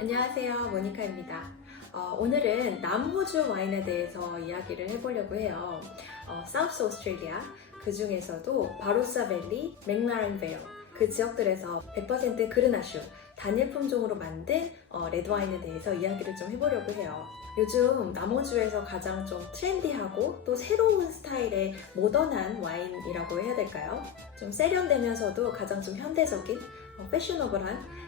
안녕하세요, 모니카입니다. 오늘은 남호주 와인에 대해서 이야기를 해보려고 해요. 사우스 오스트레일리아, 그 중에서도 바로사밸리, 맥라렌 베일 그 지역들에서 100% 그르나슈, 단일 품종으로 만든 레드와인에 대해서 이야기를 좀 해보려고 해요. 요즘 남호주에서 가장 좀 트렌디하고 또 새로운 스타일의 모던한 와인이라고 해야 될까요? 좀 세련되면서도 가장 좀 현대적인, 패셔너블한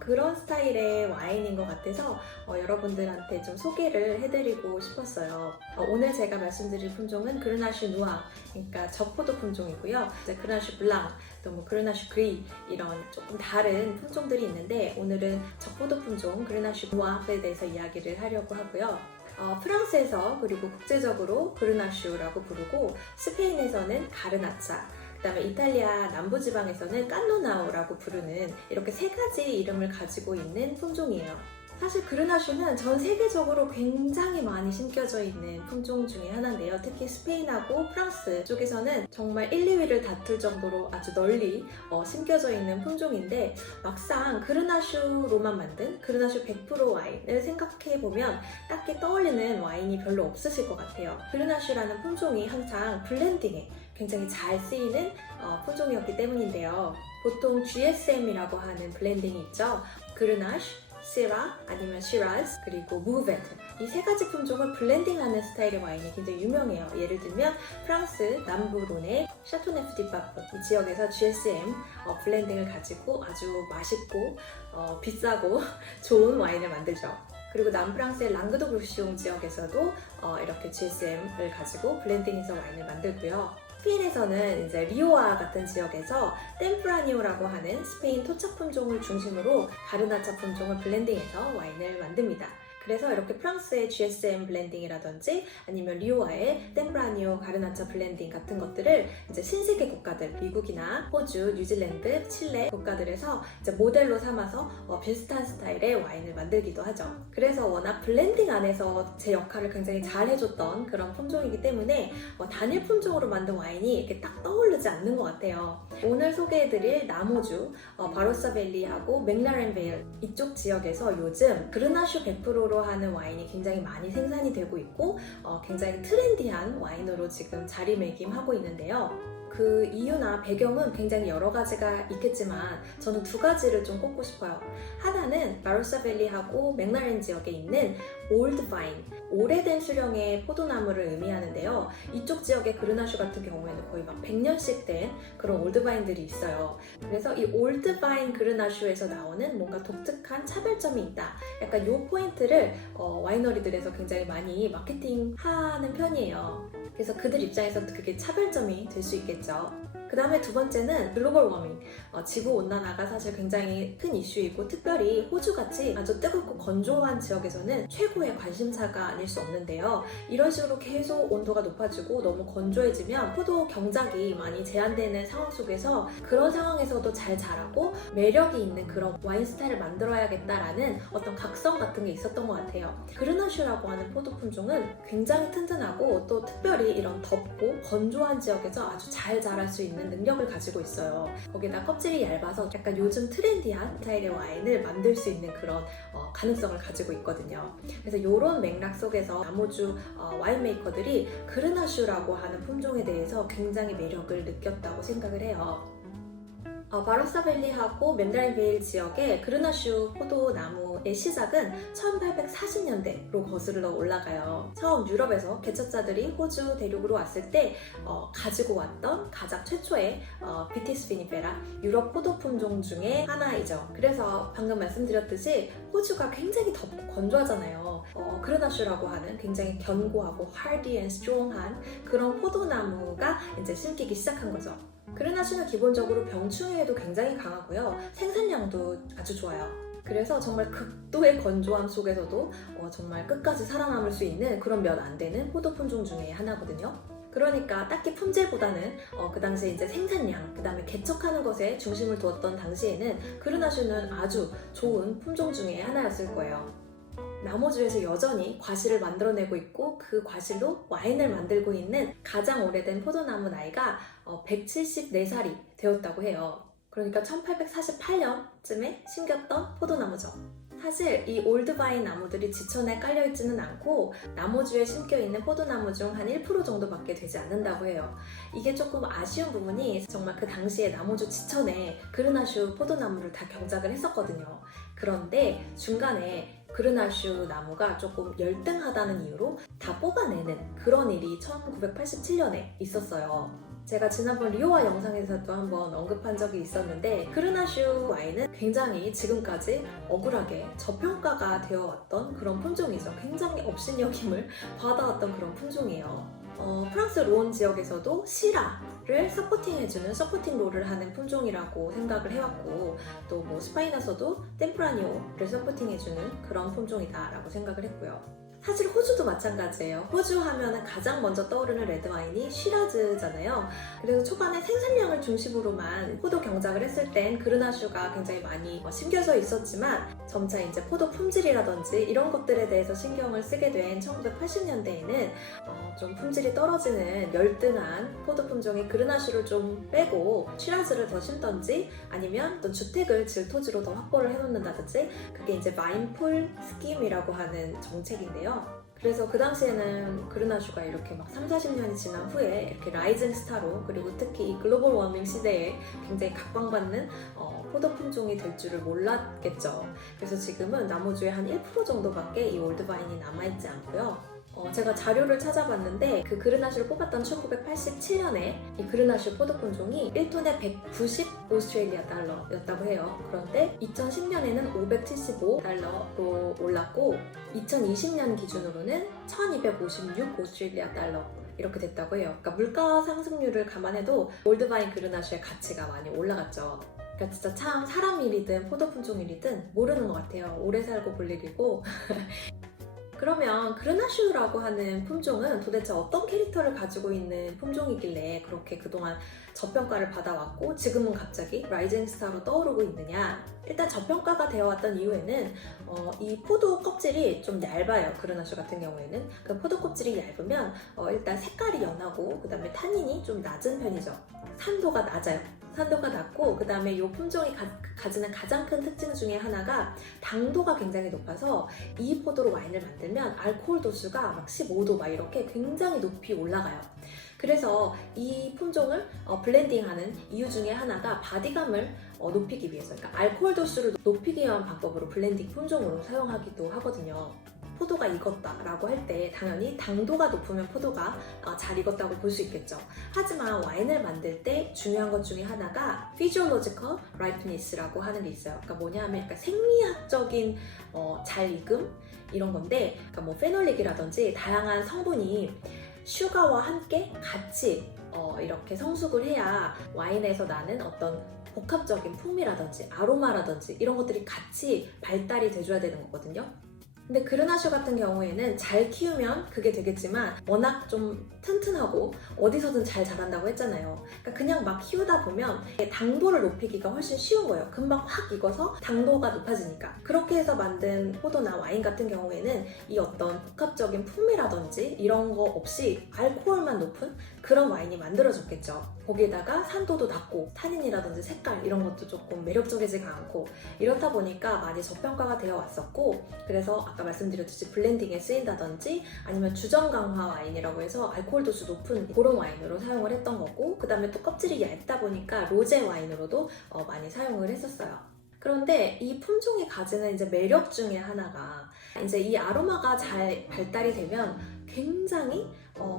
그런 스타일의 와인인 것 같아서 여러분들한테 좀 소개를 해드리고 싶었어요. 오늘 제가 말씀드릴 품종은 그르나슈 누앙, 그러니까 적포도 품종이고요. 이제 그르나슈 블랑, 또 뭐 그르나슈 그리 이런 조금 다른 품종들이 있는데 오늘은 적포도 품종 그르나슈 누앙에 대해서 이야기를 하려고 하고요. 프랑스에서 그리고 국제적으로 그르나슈라고 부르고 스페인에서는 가르나차, 그 다음에 이탈리아 남부지방에서는 깐노나우라고 부르는 이렇게 세 가지 이름을 가지고 있는 품종이에요. 사실 그르나슈는 전 세계적으로 굉장히 많이 심겨져 있는 품종 중에 하나인데요. 특히 스페인하고 프랑스 쪽에서는 정말 1, 2위를 다툴 정도로 아주 널리 심겨져 있는 품종인데 막상 그르나슈로만 만든 그르나슈 100% 와인을 생각해보면 딱히 떠올리는 와인이 별로 없으실 것 같아요. 그르나슈라는 품종이 항상 블렌딩에 굉장히 잘 쓰이는 품종이었기 때문인데요. 보통 GSM이라고 하는 블렌딩이 있죠. 그르나슈, 시라, 아니면 시라즈, 그리고 무베트 이 세 가지 품종을 블렌딩하는 스타일의 와인이 굉장히 유명해요. 예를 들면 프랑스 남부론의 샤토네프 디파프 이 지역에서 GSM 블렌딩을 가지고 아주 맛있고 비싸고 좋은 와인을 만들죠. 그리고 남프랑스의 랑그도그르시옹 지역에서도 이렇게 GSM을 가지고 블렌딩해서 와인을 만들고요. 스페인에서는 이제 리오아 같은 지역에서 템프라니오라고 하는 스페인 토착 품종을 중심으로 가르나차 품종을 블렌딩해서 와인을 만듭니다. 그래서 이렇게 프랑스의 GSM 블렌딩이라든지 아니면 리오아의 템프라니오 가르나차 블렌딩 같은 것들을 이제 신세계 국가들, 미국이나 호주, 뉴질랜드, 칠레 국가들에서 이제 모델로 삼아서 비슷한 스타일의 와인을 만들기도 하죠. 그래서 워낙 블렌딩 안에서 제 역할을 굉장히 잘 해줬던 그런 품종이기 때문에 단일 품종으로 만든 와인이 이렇게 딱 떠오르지 않는 것 같아요. 오늘 소개해드릴 남호주, 바로사밸리하고 맥라렌 베일 이쪽 지역에서 요즘 그르나슈 100%로 하는 와인이 굉장히 많이 생산이 되고 있고 굉장히 트렌디한 와인으로 지금 자리매김하고 있는데요. 그 이유나 배경은 굉장히 여러 가지가 있겠지만 저는 두 가지를 좀 꼽고 싶어요. 하나는 바로사밸리하고 맥라렌 지역에 있는 올드 바인, 오래된 수령의 포도나무를 의미하는데요. 이쪽 지역의 그르나슈 같은 경우에는 거의 막 100년씩 된 그런 올드 바인들이 있어요. 그래서 이 올드 바인 그르나슈에서 나오는 뭔가 독특한 차별점이 있다. 약간 이 포인트를 와이너리들에서 굉장히 많이 마케팅하는 편이에요. 그래서 그들 입장에서 그게 차별점이 될 수 있겠죠. 그 다음에 두 번째는 글로벌 워밍, 지구온난화가 사실 굉장히 큰 이슈이고 특별히 호주같이 아주 뜨겁고 건조한 지역에서는 최고의 관심사가 아닐 수 없는데요. 이런 식으로 계속 온도가 높아지고 너무 건조해지면 포도 경작이 많이 제한되는 상황 속에서 그런 상황에서도 잘 자라고 매력이 있는 그런 와인 스타일을 만들어야겠다라는 어떤 각성 같은 게 있었던 것 같아요. 그르나슈라고 하는 포도 품종은 굉장히 튼튼하고 또 특별히 이런 덥고 건조한 지역에서 아주 잘 자랄 수 있는 능력을 가지고 있어요. 거기다 껍질이 얇아서 약간 요즘 트렌디한 스타일의 와인을 만들 수 있는 그런 가능성을 가지고 있거든요. 그래서 이런 맥락 속에서 남호주 와인 메이커들이 그르나슈라고 하는 품종에 대해서 굉장히 매력을 느꼈다고 생각을 해요. 바로사밸리하고 맥라렌 베일 지역의 그르나슈 포도나무의 시작은 1840년대로 거슬러 올라가요. 처음 유럽에서 개척자들이 호주 대륙으로 왔을 때 가지고 왔던 가장 최초의 비티스 비니페라 유럽 포도 품종 중에 하나이죠. 그래서 방금 말씀드렸듯이 호주가 굉장히 덥고 건조하잖아요. 그르나슈라고 하는 굉장히 견고하고 hardy and strong한 그런 포도나무가 이제 심기기 시작한 거죠. 그르나슈는 기본적으로 병충해에도 굉장히 강하고요. 생산량도 아주 좋아요. 그래서 정말 극도의 건조함 속에서도 정말 끝까지 살아남을 수 있는 그런 몇 안 되는 포도 품종 중에 하나거든요. 그러니까 딱히 품질보다는 그 당시에 이제 생산량, 그 다음에 개척하는 것에 중심을 두었던 당시에는 그르나슈는 아주 좋은 품종 중에 하나였을 거예요. 남호주에서 여전히 과실을 만들어내고 있고 그 과실로 와인을 만들고 있는 가장 오래된 포도나무 나이가 174살이 되었다고 해요. 그러니까 1848년쯤에 심겼던 포도나무죠. 사실 이 올드바인 나무들이 지천에 깔려있지는 않고 나무주에 심겨있는 포도나무 중 한 1% 정도밖에 되지 않는다고 해요. 이게 조금 아쉬운 부분이 정말 그 당시에 나무주 지천에 그르나슈 포도나무를 다 경작을 했었거든요. 그런데 중간에 그르나슈 나무가 조금 열등하다는 이유로 다 뽑아내는 그런 일이 1987년에 있었어요. 제가 지난번 리오와 영상에서도 한번 언급한 적이 있었는데 그르나슈 와인은 굉장히 지금까지 억울하게 저평가가 되어 왔던 그런 품종이죠. 굉장히 업신여김을 받아왔던 그런 품종이에요. 프랑스 로온 지역에서도 시라를 서포팅해주는 서포팅 롤을 하는 품종이라고 생각을 해왔고 또 뭐 스파인에서도 템프라니오를 서포팅해주는 그런 품종이다라고 생각을 했고요. 사실 호주도 마찬가지예요. 호주 하면은 가장 먼저 떠오르는 레드와인이 쉬라즈잖아요. 그래서 초반에 생산량을 중심으로만 포도 경작을 했을 땐 그르나슈가 굉장히 많이 심겨져 있었지만 점차 이제 포도 품질이라든지 이런 것들에 대해서 신경을 쓰게 된 1980년대에는 좀 품질이 떨어지는 열등한 포도 품종의 그르나슈를 좀 빼고 쉬라즈를 더 심던지 아니면 또 주택을 질 토지로 더 확보를 해놓는다든지 그게 이제 마인풀 스킴이라고 하는 정책인데요. 그래서 그 당시에는 그르나슈가 이렇게 막 30-40년이 지난 후에 이렇게 라이징 스타로 그리고 특히 이 글로벌 워밍 시대에 굉장히 각광받는 포도 품종이 될 줄을 몰랐겠죠. 그래서 지금은 나무주의 한 1% 정도밖에 이 올드바인이 남아있지 않고요. 제가 자료를 찾아봤는데 그 그르나슈를 뽑았던 1987년에 이 그르나슈 포도 품종이 1톤에 190 오스트레일리아 달러였다고 해요. 그런데 2010년에는 575 달러로 올랐고 2020년 기준으로는 1256 오스트레일리아 달러 이렇게 됐다고 해요. 그러니까 물가 상승률을 감안해도 올드바인 그르나슈의 가치가 많이 올라갔죠. 그러니까 진짜 참 사람 일이든 포도 품종 일이든 모르는 것 같아요. 오래 살고 볼 일이고 그러면 그르나슈라고 하는 품종은 도대체 어떤 캐릭터를 가지고 있는 품종이길래 그렇게 그동안 저평가를 받아왔고 지금은 갑자기 라이징 스타로 떠오르고 있느냐. 일단 저평가가 되어왔던 이유에는 이 포도 껍질이 좀 얇아요. 그르나슈 같은 경우에는 그 포도 껍질이 얇으면 일단 색깔이 연하고 그 다음에 타닌이 좀 낮은 편이죠. 산도가 낮아요. 산도가 낮고 그 다음에 이 품종이 가지는 가장 큰 특징 중에 하나가 당도가 굉장히 높아서 이 포도로 와인을 만들면 알코올 도수가 막 15도 막 이렇게 굉장히 높이 올라가요. 그래서 이 품종을 블렌딩하는 이유 중에 하나가 바디감을 높이기 위해서 그러니까 알코올 도수를 높이기 위한 방법으로 블렌딩 품종으로 사용하기도 하거든요. 포도가 익었다라고 할 때 당연히 당도가 높으면 포도가 잘 익었다고 볼 수 있겠죠. 하지만 와인을 만들 때 중요한 것 중에 하나가 physiological ripeness라고 하는 게 있어요. 그러니까 뭐냐 하면 그러니까 생리학적인 잘 익음 이런 건데 그러니까 뭐 페놀릭이라든지 다양한 성분이 슈가와 함께 같이 이렇게 성숙을 해야 와인에서 나는 어떤 복합적인 풍미라든지 아로마라든지 이런 것들이 같이 발달이 돼줘야 되는 거거든요. 근데 그르나슈 같은 경우에는 잘 키우면 그게 되겠지만 워낙 좀 튼튼하고 어디서든 잘 자란다고 했잖아요. 그러니까 그냥 막 키우다 보면 당도를 높이기가 훨씬 쉬운 거예요. 금방 확 익어서 당도가 높아지니까. 그렇게 해서 만든 포도나 와인 같은 경우에는 이 어떤 복합적인 풍미라든지 이런 거 없이 알코올만 높은 그런 와인이 만들어졌겠죠. 거기에다가 산도도 낮고 타닌이라든지 색깔 이런 것도 조금 매력적이지가 않고 이렇다 보니까 많이 저평가가 되어 왔었고 그래서 아까 말씀드렸듯이 블렌딩에 쓰인다든지 아니면 주정 강화 와인이라고 해서 알코올 도수 높은 그런 와인으로 사용을 했던 거고 그 다음에 또 껍질이 얇다 보니까 로제 와인으로도 많이 사용을 했었어요. 그런데 이 품종이 가지는 이제 매력 중에 하나가 이제 이 아로마가 잘 발달이 되면 굉장히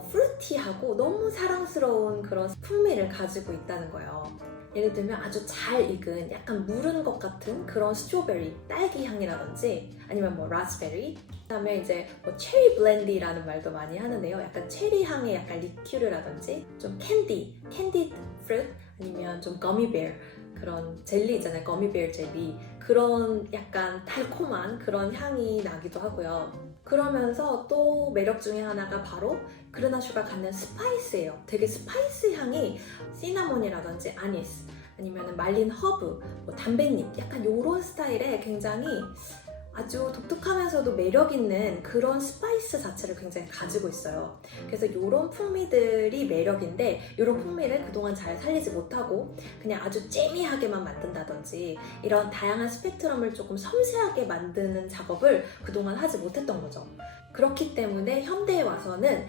프루티하고 너무 사랑스러운 그런 풍미를 가지고 있다는 거예요. 예를 들면 아주 잘 익은 약간 무른 것 같은 그런 스트로베리, 딸기 향이라든지 아니면 뭐 라스베리 그다음에 이제 뭐 체리 블렌디라는 말도 많이 하는데요. 약간 체리 향의 약간 리큐르라든지 좀 캔디 프루트 아니면 좀 거미베어 그런 젤리 있잖아요. 거미베어 젤리 그런 약간 달콤한 그런 향이 나기도 하고요. 그러면서 또 매력 중에 하나가 바로 그르나슈가 갖는 스파이스예요. 되게 스파이스 향이 시나몬이라든지 아니스 아니면 말린 허브, 뭐 담뱃잎 약간 요런 스타일의 굉장히 아주 독특하면서도 매력 있는 그런 스파이스 자체를 굉장히 가지고 있어요. 그래서 이런 풍미들이 매력인데 이런 풍미를 그동안 잘 살리지 못하고 그냥 아주 재미하게만 만든다든지 이런 다양한 스펙트럼을 조금 섬세하게 만드는 작업을 그동안 하지 못했던 거죠. 그렇기 때문에 현대에 와서는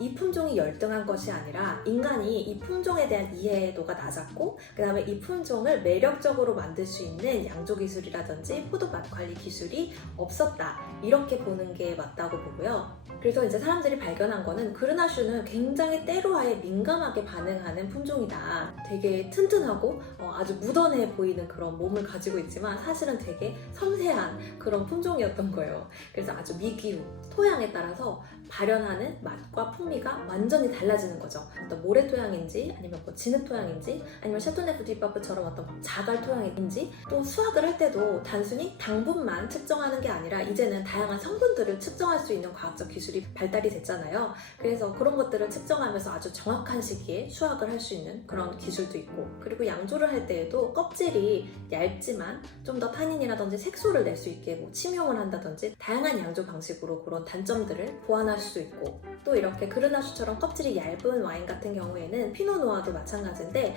이 품종이 열등한 것이 아니라 인간이 이 품종에 대한 이해도가 낮았고 그 다음에 이 품종을 매력적으로 만들 수 있는 양조 기술이라든지 포도 맛 관리 기술이 없었다, 이렇게 보는 게 맞다고 보고요. 그래서 이제 사람들이 발견한 거는 그르나슈는 굉장히 때로와에 민감하게 반응하는 품종이다. 되게 튼튼하고 아주 무던해 보이는 그런 몸을 가지고 있지만 사실은 되게 섬세한 그런 품종이었던 거예요. 그래서 아주 미기후, 토양에 따라서 발현하는 맛과 풍미가 완전히 달라지는 거죠. 어떤 모래 토양인지 아니면 뭐 진흙 토양인지 아니면 샤토네프 디바프처럼 어떤 자갈 토양인지, 또 수확을 할 때도 단순히 당분만 측정하는 게 아니라 이제는 다양한 성분들을 측정할 수 있는 과학적 기술이 발달이 됐잖아요. 그래서 그런 것들을 측정하면서 아주 정확한 시기에 수확을 할 수 있는 그런 기술도 있고, 그리고 양조를 할 때에도 껍질이 얇지만 좀 더 타닌이라든지 색소를 낼 수 있게 뭐 침용을 한다든지 다양한 양조 방식으로 그런 단점들을 보완할 수 있고, 또 이렇게 그르나슈처럼 껍질이 얇은 와인 같은 경우에는 피노누아도 마찬가지인데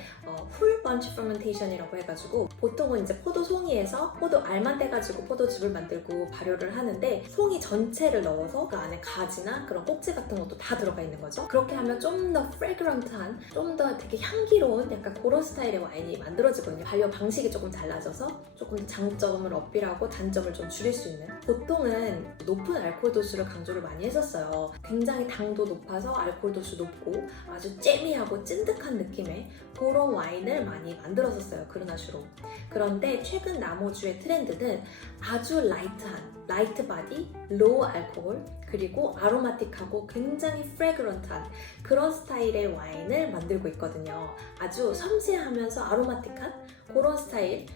풀 번치 퍼멘테이션이라고 해가지고 보통은 이제 포도 송이에서 포도 알만 떼가지고 포도즙을 만들고 발효를 하는데 송이 전체를 넣어서 그 안에 가지나 그런 꼭지 같은 것도 다 들어가 있는 거죠. 그렇게 하면 좀 더 프레그런트한, 좀 더 되게 향기로운 약간 그런 스타일의 와인이 만들어지거든요. 발효 방식이 조금 달라져서 조금 더 장점을 어필하고 단점을 좀 줄일 수 있는. 보통은 높은 알코올 도수를 강조를 많이 했었어요. 굉장히 당도 높아서 알코올 도수 높고 아주 잼미하고 찐득한 느낌의 그런 와인을 많이 만들었었어요, 그르나슈로. 그런데 최근 나모주의 트렌드는 아주 라이트 바디, 로우 알코올, 그리고 아로마틱하고 굉장히 프레그런트한 그런 스타일의 와인을 만들고 있거든요. 아주 섬세하면서 아로마틱한 그런 스타일.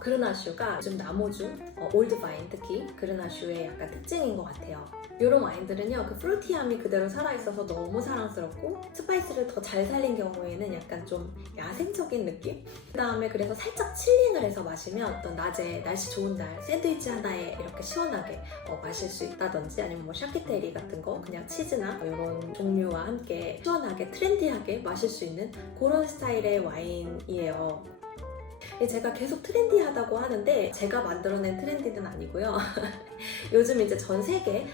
그르나슈가 요즘 나모주, 올드바인 특히 그르나슈의 약간 특징인 것 같아요. 이런 와인들은요, 그 프루티함이 그대로 살아있어서 너무 사랑스럽고 스파이스를 더 잘 살린 경우에는 약간 좀 야생적인 느낌? 그 다음에 그래서 살짝 칠링을 해서 마시면 어떤 낮에 날씨 좋은 날 샌드위치 하나에 이렇게 시원하게 마실 수 있다든지, 아니면 뭐 샤키테리 같은 거 그냥 치즈나 이런 종류와 함께 시원하게 트렌디하게 마실 수 있는 그런 스타일의 와인이에요. 제가 계속 트렌디하다고 하는데 제가 만들어낸 트렌디는 아니고요. 요즘 이제 전 세계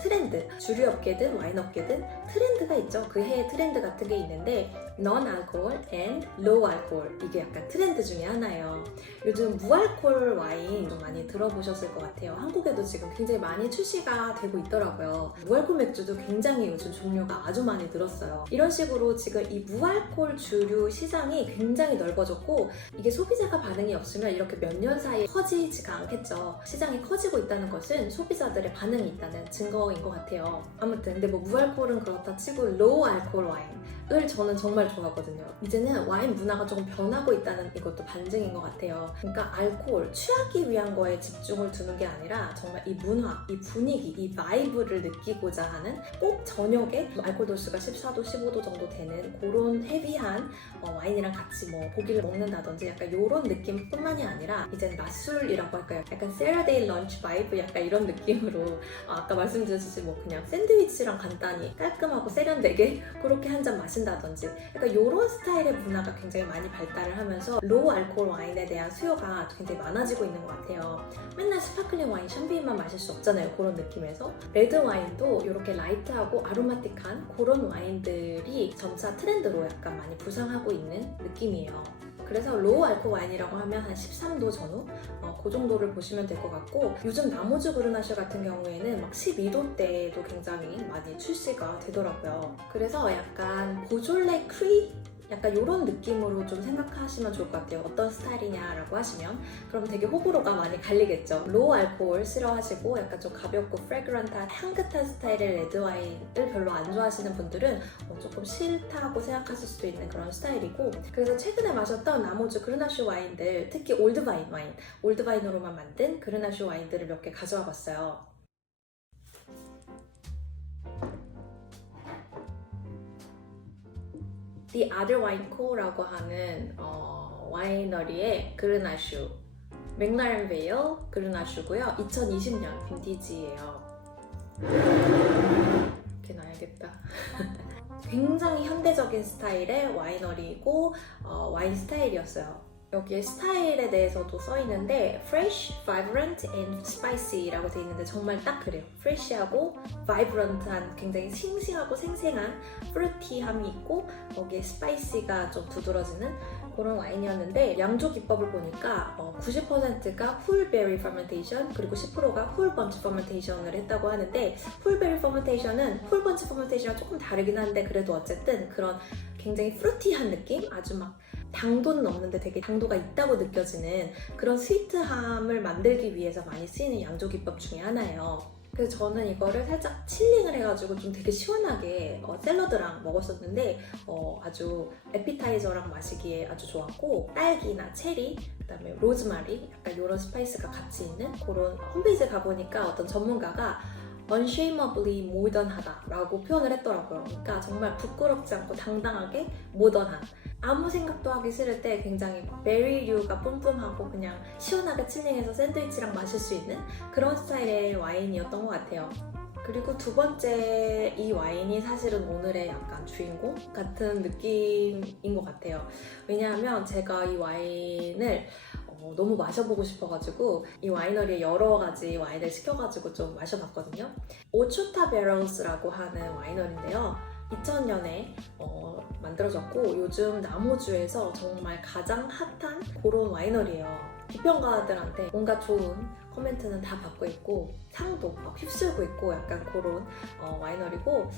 트렌드, 주류업계든 와인업계든 트렌드가 있죠. 그 해의 트렌드 같은 게 있는데 non-alcohol and low alcohol, 이게 약간 트렌드 중에 하나예요. 요즘 무알콜 와인 좀 많이 들어보셨을 것 같아요. 한국에도 지금 굉장히 많이 출시가 되고 있더라고요. 무알콜 맥주도 굉장히 요즘 종류가 아주 많이 늘었어요. 이런 식으로 지금 이 무알콜 주류 시장이 굉장히 넓어졌고, 이게 소비자가 반응이 없으면 이렇게 몇 년 사이에 커지지가 않겠죠. 시장이 커지고 있다는 것은 소비자들의 반응이 있다는 증거인 것 같아요. 아무튼 근데 뭐 무알콜은 그렇다 치고 로우 알콜 와인을 저는 정말 좋아하거든요. 이제는 와인 문화가 조금 변하고 있다는 이것도 반증인 것 같아요. 그러니까 알코올, 취하기 위한 거에 집중을 두는 게 아니라 정말 이 문화, 이 분위기, 이 바이브를 느끼고자 하는, 꼭 저녁에 알코올 도수가 14도, 15도 정도 되는 그런 헤비한 와인이랑 같이 뭐 고기를 먹는다든지 약간 이런 느낌뿐만이 아니라 이제는 낮술이라고 할까요? 약간 세러데이 런치 바이브, 약간 이런 느낌으로 아까 말씀드렸듯이 뭐 그냥 샌드위치랑 간단히 깔끔하고 세련되게 그렇게 한 잔 마신다든지 약간 이런 스타일의 문화가 굉장히 많이 발달을 하면서 로우 알코올 와인에 대한 수요가 굉장히 많아지고 있는 것 같아요. 맨날 스파클링 와인, 샴페인만 마실 수 없잖아요. 그런 느낌에서 레드 와인도 이렇게 라이트하고 아로마틱한 그런 와인들이 점차 트렌드로 약간 많이 부상하고 있는 느낌이에요. 그래서 로우 알코올 와인이라고 하면 한 13도 전후? 그 정도를 보시면 될 것 같고, 요즘 나모주 그르나슈 같은 경우에는 막 12도대에도 굉장히 많이 출시가 되더라고요. 그래서 약간 보졸레 크리? 약간 이런 느낌으로 좀 생각하시면 좋을 것 같아요. 어떤 스타일이냐라고 하시면 그럼 되게 호불호가 많이 갈리겠죠. 로우 알코올 싫어하시고 약간 좀 가볍고 프레그런트한 향긋한 스타일의 레드와인을 별로 안 좋아하시는 분들은 조금 싫다고 생각하실 수도 있는 그런 스타일이고, 그래서 최근에 마셨던 나모주 그르나슈 와인들, 특히 올드바인 와인, 올드바인으로만 만든 그르나슈 와인들을 몇 개 가져와 봤어요. The Other Wine Co.라고 하는 와이너리의 그르나슈 맥라렌 베일 그르나슈고요. 2020년 빈티지예요. 이렇게 놔야겠다. 굉장히 현대적인 스타일의 와이너리고 와인 스타일이었어요. 여기에 스타일에 대해서도 써있는데 fresh, vibrant and spicy라고 되어 있는데 정말 딱 그래요. fresh하고 vibrant한 굉장히 싱싱하고 생생한 fruity함이 있고 거기에 spicy가 좀 두드러지는 그런 와인이었는데 양조 기법을 보니까 90%가 full berry fermentation 그리고 10%가 full bunch fermentation을 했다고 하는데 full berry fermentation은 full bunch fermentation과 조금 다르긴 한데 그래도 어쨌든 그런 굉장히 fruity한 느낌? 아주 막 당도는 없는데 되게 당도가 있다고 느껴지는 그런 스위트함을 만들기 위해서 많이 쓰이는 양조 기법 중에 하나예요. 그래서 저는 이거를 살짝 칠링을 해가지고 좀 되게 시원하게 샐러드랑 먹었었는데 아주 에피타이저랑 마시기에 아주 좋았고 딸기나 체리, 그다음에 로즈마리 약간 이런 스파이스가 같이 있는 그런 홈페이지에 가보니까 어떤 전문가가 unshameably 모던하다라고 표현을 했더라고요. 그러니까 정말 부끄럽지 않고 당당하게 모던한 아무 생각도 하기 싫을 때 굉장히 베리류가 뿜뿜하고 그냥 시원하게 칠링해서 샌드위치랑 마실 수 있는 그런 스타일의 와인이었던 것 같아요. 그리고 두 번째 이 와인이 사실은 오늘의 약간 주인공 같은 느낌인 것 같아요. 왜냐하면 제가 이 와인을 너무 마셔보고 싶어가지고 이 와이너리에 여러 가지 와인을 시켜가지고 좀 마셔봤거든요. 오초타 베럴스라고 하는 와이너리인데요. 2000년에 만들어졌고 요즘 남호주에서 정말 가장 핫한 그런 와이너리예요. 비평가들한테 뭔가 좋은 코멘트는 다 받고 있고 상도 막 휩쓸고 있고 약간 그런 와이너리고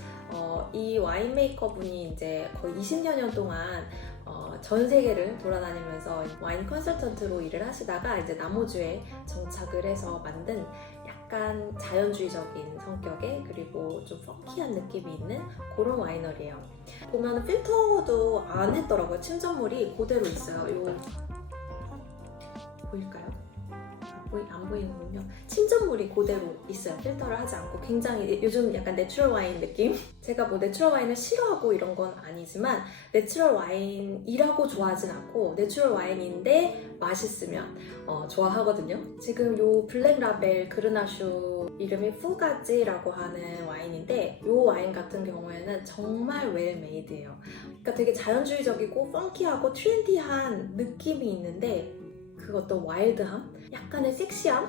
이 와인 메이커 분이 이제 거의 20여 년 동안 전 세계를 돌아다니면서 와인 컨설턴트로 일을 하시다가 이제 남호주에 정착을 해서 만든 약간 자연주의적인 성격의 그리고 좀 펑키한 느낌이 있는 그런 와이너리예요. 보면 필터도 안 했더라고요. 침전물이 그대로 있어요. 요 보일까요? 안 보이는군요. 침전물이 그대로 있어요. 필터를 하지 않고 굉장히 요즘 약간 내추럴 와인 느낌? 제가 뭐 내추럴 와인을 싫어하고 이런 건 아니지만 내추럴 와인이라고 좋아하진 않고 내추럴 와인인데 맛있으면 좋아하거든요. 지금 요 블랙 라벨 그르나슈 이름이 푸가지라고 하는 와인인데 요 와인 같은 경우에는 정말 웰 메이드예요. 그러니까 되게 자연주의적이고 펑키하고 트렌디한 느낌이 있는데 그 어떤 와일드함? 약간의 섹시함?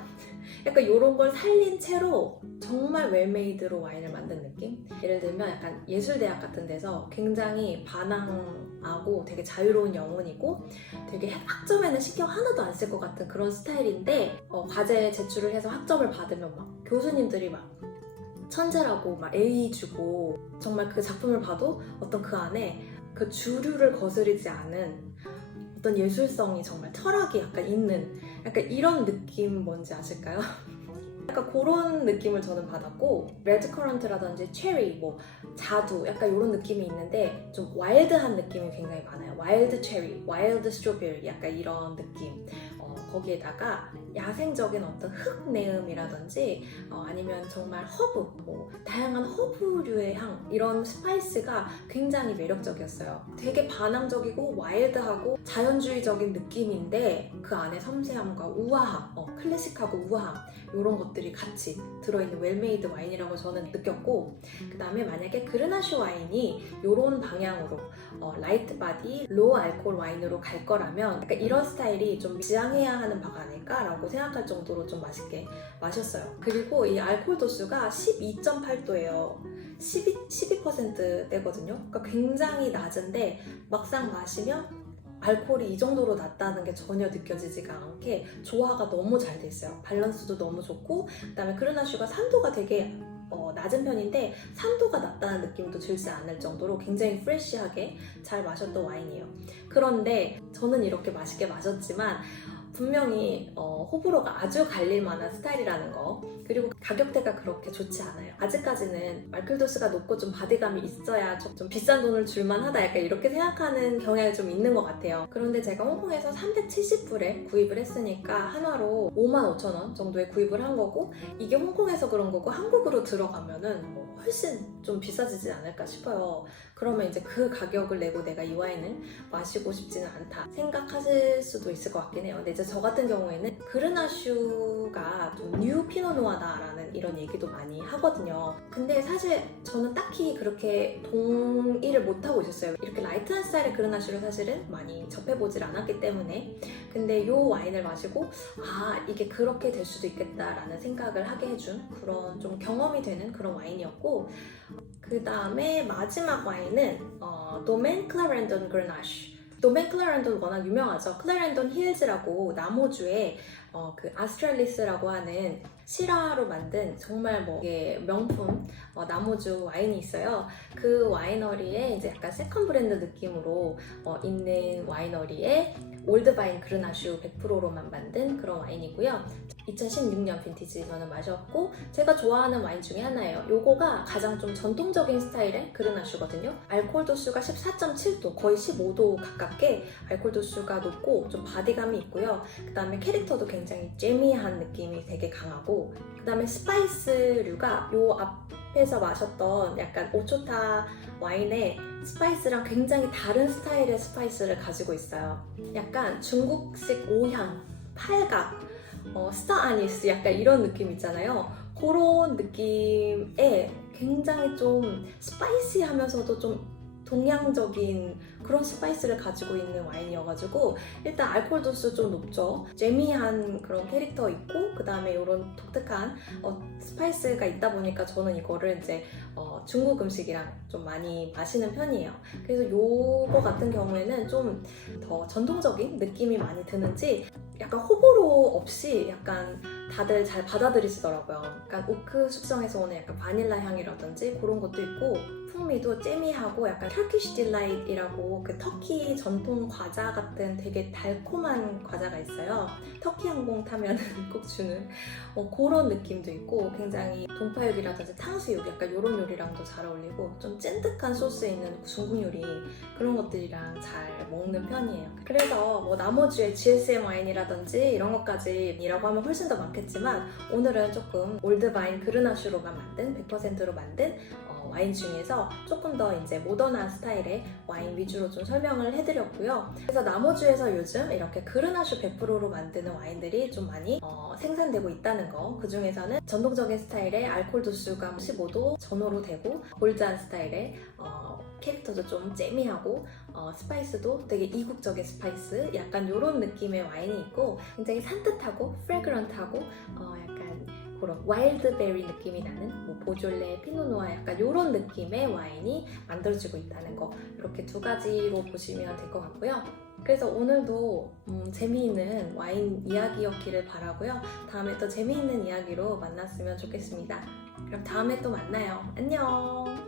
약간 이런 걸 살린 채로 정말 웰메이드로 와인을 만든 느낌? 예를 들면 약간 예술대학 같은 데서 굉장히 반항하고 되게 자유로운 영혼이고 되게 학점에는 신경 하나도 안 쓸 것 같은 그런 스타일인데 과제 제출을 해서 학점을 받으면 막 교수님들이 막 천재라고 막 A 주고 정말 그 작품을 봐도 어떤 그 안에 그 주류를 거스르지 않은 어떤 예술성이 정말 철학이 약간 있는 약간 이런 느낌 뭔지 아실까요? 약간 그런 느낌을 저는 받았고 레드 커런트라든지 체리, 뭐 자두 약간 이런 느낌이 있는데 좀 와일드한 느낌이 굉장히 많아요. 와일드 체리, 와일드 스트로베리 약간 이런 느낌. 거기에다가 야생적인 어떤 흙내음이라든지 아니면 정말 허브, 뭐 다양한 허브류의 향 이런 스파이스가 굉장히 매력적이었어요. 되게 반항적이고 와일드하고 자연주의적인 느낌인데 그 안에 섬세함과 우아함, 클래식하고 우아함 이런 것들이 같이 들어있는 웰메이드 와인이라고 저는 느꼈고 그 다음에 만약에 그르나슈 와인이 이런 방향으로 라이트 바디, 로우 알코올 와인으로 갈 거라면 약간 이런 스타일이 좀 지향해야 하는 바가 아닐까라고 생각할 정도로 좀 맛있게 마셨어요. 그리고 이 알코올 도수가 12.8도예요. 12%대거든요. 그러니까 굉장히 낮은데 막상 마시면 알코올이 이 정도로 낮다는 게 전혀 느껴지지가 않게 조화가 너무 잘 돼 있어요. 밸런스도 너무 좋고 그다음에 그르나슈가 산도가 되게 낮은 편인데 산도가 낮다는 느낌도 들지 않을 정도로 굉장히 프레쉬하게 잘 마셨던 와인이에요. 그런데 저는 이렇게 맛있게 마셨지만 분명히 호불호가 아주 갈릴 만한 스타일이라는 거, 그리고 가격대가 그렇게 좋지 않아요. 아직까지는 알코올 도수가 높고 좀 바디감이 있어야 좀 비싼 돈을 줄만 하다 약간 이렇게 생각하는 경향이 좀 있는 것 같아요. 그런데 제가 홍콩에서 370불에 구입을 했으니까 한화로 55,000원 정도에 구입을 한 거고 이게 홍콩에서 그런 거고 한국으로 들어가면은 뭐 훨씬 좀 비싸지지 않을까 싶어요. 그러면 이제 그 가격을 내고 내가 이 와인을 마시고 싶지는 않다 생각하실 수도 있을 것 같긴 해요. 근데 이제 저 같은 경우에는 그르나슈가 좀 뉴 피노누아다라는 이런 얘기도 많이 하거든요. 근데 사실 저는 딱히 그렇게 동의를 못하고 있었어요. 이렇게 라이트한 스타일의 그르나슈를 사실은 많이 접해보질 않았기 때문에. 근데 이 와인을 마시고 아, 이게 그렇게 될 수도 있겠다라는 생각을 하게 해준 그런 좀 경험이 되는 그런 와인이었고, 그 다음에 마지막 와인은 도멘 클라렌돈 그르나슈. 도멘 클라렌돈 워낙 유명하죠. 클라렌돈 힐즈라고 남호주에 그 아스트랄리스라고 하는 시라로 만든 정말 뭐 이게 명품 남호주 와인이 있어요. 그 와이너리에 이제 약간 세컨 브랜드 느낌으로 있는 와이너리에 올드바인 그르나슈 100%로만 만든 그런 와인이고요. 2016년 빈티지 저는 마셨고, 제가 좋아하는 와인 중에 하나예요. 요거가 가장 좀 전통적인 스타일의 그르나슈거든요. 알코올 도수가 14.7도, 거의 15도 가깝게 알코올 도수가 높고 좀 바디감이 있고요. 그 다음에 캐릭터도 굉장히 재미한 느낌이 되게 강하고, 그 다음에 스파이스류가 요 앞에서 마셨던 약간 오초타 와인의 스파이스랑 굉장히 다른 스타일의 스파이스를 가지고 있어요. 약간 중국식 오향, 팔각, 스타 아니스 약간 이런 느낌 있잖아요. 그런 느낌의 굉장히 좀 스파이시하면서도 좀 동양적인 그런 스파이스를 가지고 있는 와인이어가지고, 일단 알코올 도수 좀 높죠. 재미한 그런 캐릭터 있고, 그 다음에 이런 독특한 스파이스가 있다 보니까 저는 이거를 이제 중국 음식이랑 좀 많이 마시는 편이에요. 그래서 요거 같은 경우에는 좀 더 전통적인 느낌이 많이 드는지 약간 호불호 없이 약간 다들 잘 받아들이시더라고요. 약간 오크 숙성에서 오는 약간 바닐라 향이라든지 그런 것도 있고, 풍미도 재미하고 약간 터키쉬 딜라이트이라고 그 터키 전통 과자 같은 되게 달콤한 과자가 있어요. 터키 항공 타면 꼭 주는 그런 느낌도 있고, 굉장히 동파육이라든지 탕수육 약간 이런 요리랑도 잘 어울리고, 좀 찐득한 소스에 있는 중국 요리 그런 것들이랑 잘 먹는 편이에요. 그래서 뭐 나머지의 GSM 와인이라든지 이런 것까지라고 하면 훨씬 더 많겠지만, 오늘은 조금 올드바인 그르나슈로만 만든 100%로 만든 와인 중에서 조금 더 이제 모던한 스타일의 와인 위주로 좀 설명을 해드렸고요. 그래서 남호주에서 요즘 이렇게 그르나슈 100%로 만드는 와인들이 좀 많이 생산되고 있다는 거. 그 중에서는 전통적인 스타일의 알코올 도수가 15도 전후로 되고, 볼드한 스타일의 캐릭터도 좀 재미하고 스파이스도 되게 이국적인 스파이스, 약간 이런 느낌의 와인이 있고, 굉장히 산뜻하고 프레그런트하고 약간 그런 와일드베리 느낌이 나는 뭐 보졸레, 피노누아 약간 이런 느낌의 와인이 만들어지고 있다는 거, 이렇게 두 가지로 보시면 될 것 같고요. 그래서 오늘도 재미있는 와인 이야기였기를 바라고요. 다음에 또 재미있는 이야기로 만났으면 좋겠습니다. 그럼 다음에 또 만나요. 안녕!